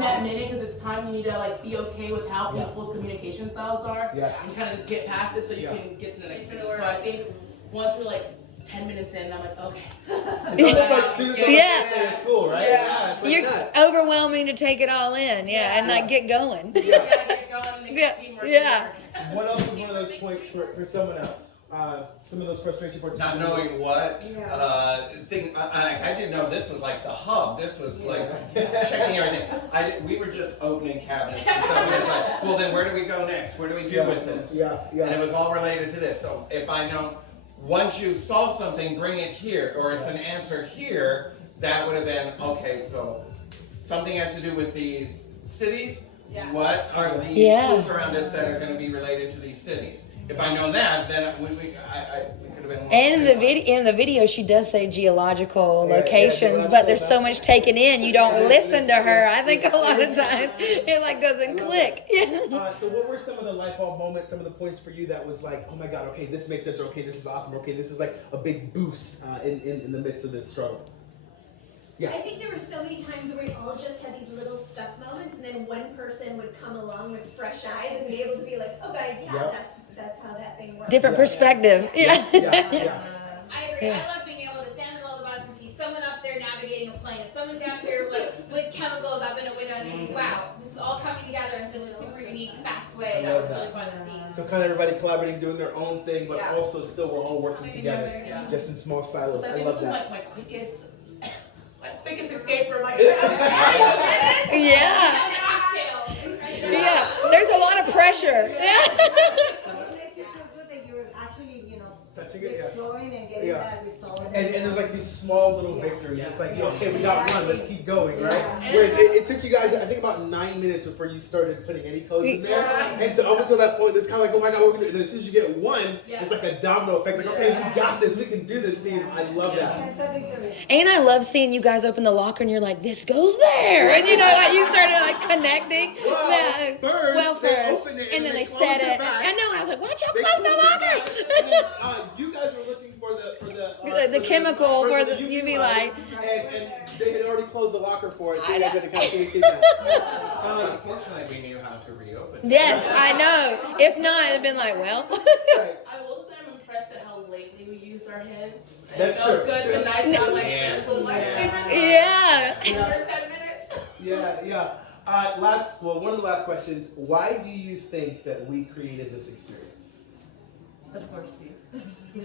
that minute, because it's time you need to like be okay with how people's communication styles are. Yes. And kind of just get past it so you can get to the next thing. So I think once we're like 10 minutes in, I'm like, okay. It's almost like students on the first day of school, right? Yeah. It's like You're nuts. overwhelming to take it all in, and like get going. You gotta get going, make teamwork. What else is one of those points for someone else? Some of those frustration points. Not knowing what thing. I didn't know this was like the hub. This was like checking everything. We were just opening cabinets, and somebody was like, "Well, then where do we go next? What do we do with this?" And it was all related to this. So if I know, once you solve something, bring it here, or it's an answer here, that would have been okay. So something has to do with these cities. What are the foods around us that are going to be related to these cities? If I know that, then we could have been. And in the video, she does say geological locations, but there's so much taken in, you don't listen to her. I think a lot of times it like doesn't click. So what were some of the light bulb moments, some of the points for you that was like, oh my God, okay, this makes sense, or okay, this is awesome, or okay, this is like a big boost in the midst of this struggle? I think there were so many times where we all just had these little stuck moments, and then one person would come along with fresh eyes and be able to be like, oh guys, that's how that thing works. Different perspective. I agree. I love being able to stand in the middle of the bus and see someone up there navigating a plane, someone down here like with chemicals up in a window, and thinking, wow, this is all coming together in such a super unique, fast way. That was really fun to see. So kind of everybody collaborating, doing their own thing, but also still we're all working together, just in small silos. I love that. This was like my quickest escape from my There's a lot of pressure. Exploring and getting that result. And there's like these small little victories. It's like, okay, we got one, let's keep going, right? Whereas it took you guys, I think, about 9 minutes before you started putting any codes in there. And so up until that point, it's kind of like, oh my God, what are we gonna do? And then as soon as you get one, it's like a domino effect. It's like, okay, we got this, we can do this, team. I love that. And I love seeing you guys open the locker and you're like, this goes there. And you know, like you started like connecting. First. And then they said it. I know, and I was like, why'd y'all close the locker? You guys were looking for the chemical for where the you'd be like, and they had already closed the locker for it, so you guys had to kind of communicate that. Unfortunately, we knew how to reopen. Yes, I know. If not, it'd been like, well. I will say I'm impressed at how lately we used our heads. That's true. It felt good to nice out like this little lifesavers. Yeah. 10 minutes. Yeah. One of the last questions. Why do you think that we created this experience? The 4 C's.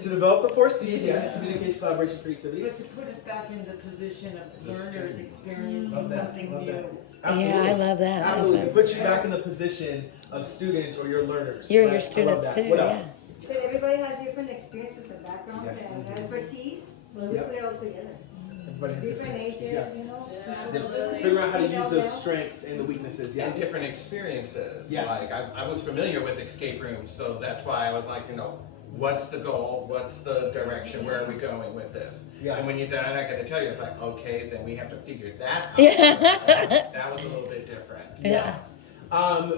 To develop the 4 C's, yes. Communication, collaboration, creativity. But to put us back in the position of learners experiencing something new. Absolutely. Yeah, I love that. Absolutely. To put you back in the position of students or your learners. You're your students too. What else? But everybody has different experiences and backgrounds and expertise, but we put it all together. Different ages, you know. Figure out how to use those strengths and the weaknesses. And different experiences. Yes. Like I was familiar with escape rooms, so that's why I was like, what's the goal? What's the direction? Where are we going with this? Yeah. And when you said, I'm not going to tell you, it's like, okay, then we have to figure that out. That was a little bit different. Yeah. I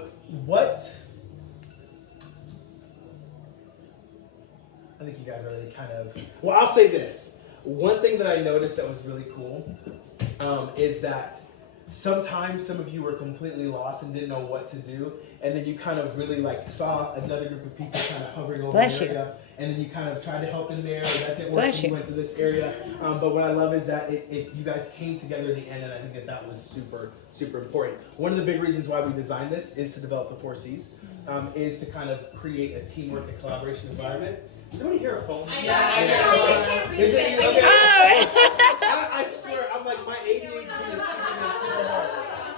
think you guys already kind of. Well, I'll say this. One thing that I noticed that was really cool is that sometimes some of you were completely lost and didn't know what to do, and then you kind of really like saw another group of people kind of hovering over the area, and then you kind of tried to help in there, and that didn't work, so you went to this area. But what I love is that you guys came together in the end, and I think that was super, super important. One of the big reasons why we designed this is to develop the 4 C's, is to kind of create a teamwork and collaboration environment. Does anybody hear a phone? I know. Is it? Okay. I swear, I'm like, my ADHD is kicking in super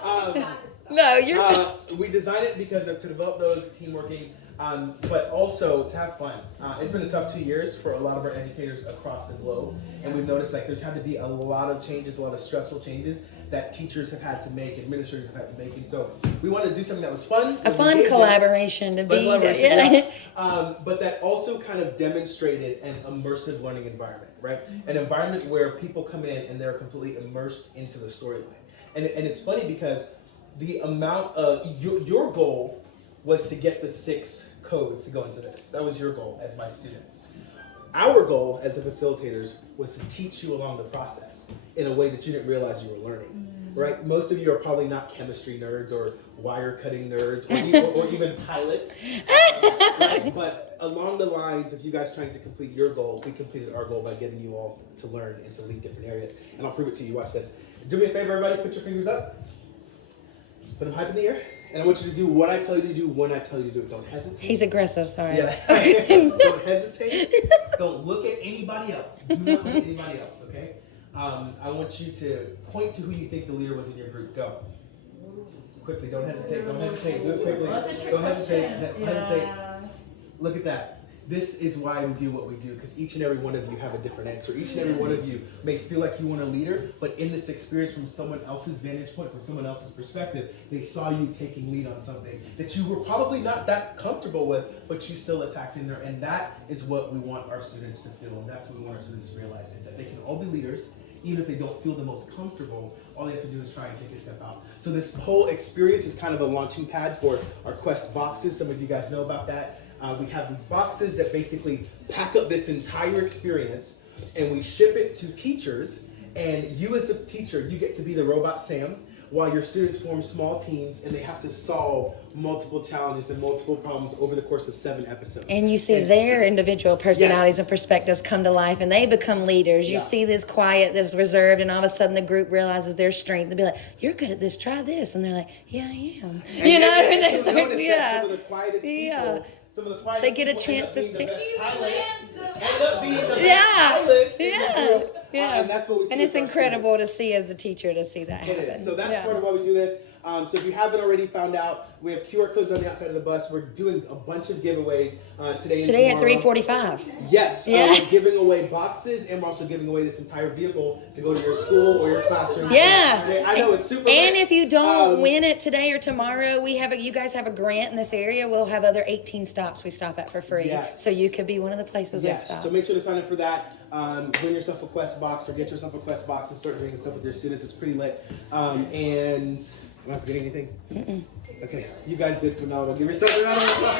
hard. No, you're. We designed it because to develop those team working, but also to have fun. It's been a tough 2 years for a lot of our educators across the globe, and we've noticed like there's had to be a lot of changes, a lot of stressful changes that teachers have had to make, administrators have had to make, and so we wanted to do something that was fun. A fun collaboration to be. But that also kind of demonstrated an immersive learning environment, right? An environment where people come in and they're completely immersed into the storyline. And it's funny because the amount of, your goal was to get the 6 codes to go into this. That was your goal as my students. Our goal as the facilitators was to teach you along the process in a way that you didn't realize you were learning. right? Most of you are probably not chemistry nerds or wire cutting nerds or even pilots. Right? But along the lines of you guys trying to complete your goal, we completed our goal by getting you all to learn and to lead different areas. And I'll prove it to you. Watch this. Do me a favor, everybody. Put your fingers up. Put them high in the air. And I want you to do what I tell you to do when I tell you to do it. Don't hesitate. He's aggressive, sorry. Yeah. Don't hesitate. Don't look at anybody else. Do not look at anybody else, okay? I want you to point to who you think the leader was in your group. Go. Quickly, don't hesitate. Don't hesitate. Do it quickly. Don't hesitate. Hesitate. Look at that. This is why we do what we do, because each and every one of you have a different answer. Each and every one of you may feel like you want a leader, but in this experience from someone else's vantage point, from someone else's perspective, they saw you taking lead on something that you were probably not that comfortable with, but you still attacked in there. And that is what we want our students to feel, and that's what we want our students to realize, is that they can all be leaders, even if they don't feel the most comfortable. All they have to do is try and take a step out. So this whole experience is kind of a launching pad for our Quest boxes. Some of you guys know about that. We have these boxes that basically pack up this entire experience, and we ship it to teachers. And you as a teacher, you get to be the robot Sam, while your students form small teams and they have to solve multiple challenges and multiple problems over the course of 7 episodes. And you see their individual personalities and perspectives come to life, and they become leaders. You see this quiet, this reserved, and all of a sudden the group realizes their strength. They'll be like, "You're good at this, try this." And they're like, "Yeah, I am." And they start, some of the quietest people, some of the quietest they get a people chance to speak. End up being the best pilots in the group. And that's what we see. And it's incredible to see as a teacher to see that happen. It is. So that's part of why we do this. So if you haven't already found out, we have QR codes on the outside of the bus. We're doing a bunch of giveaways today at 3:45. Yes. We're giving away boxes, and we're also giving away this entire vehicle to go to your school or your classroom. Yeah. I know, it's super And lit. if you don't win it today or tomorrow, you guys have a grant in this area. We'll have other 18 stops we stop at for free. Yes. So you could be one of the places they Yes. stop. So make sure to sign up for that. Win yourself a Quest box, or get yourself a Quest box and start doing stuff with your students. It's pretty lit. And am I forgetting anything? Okay, you guys did phenomenal. Give yourself a round of applause.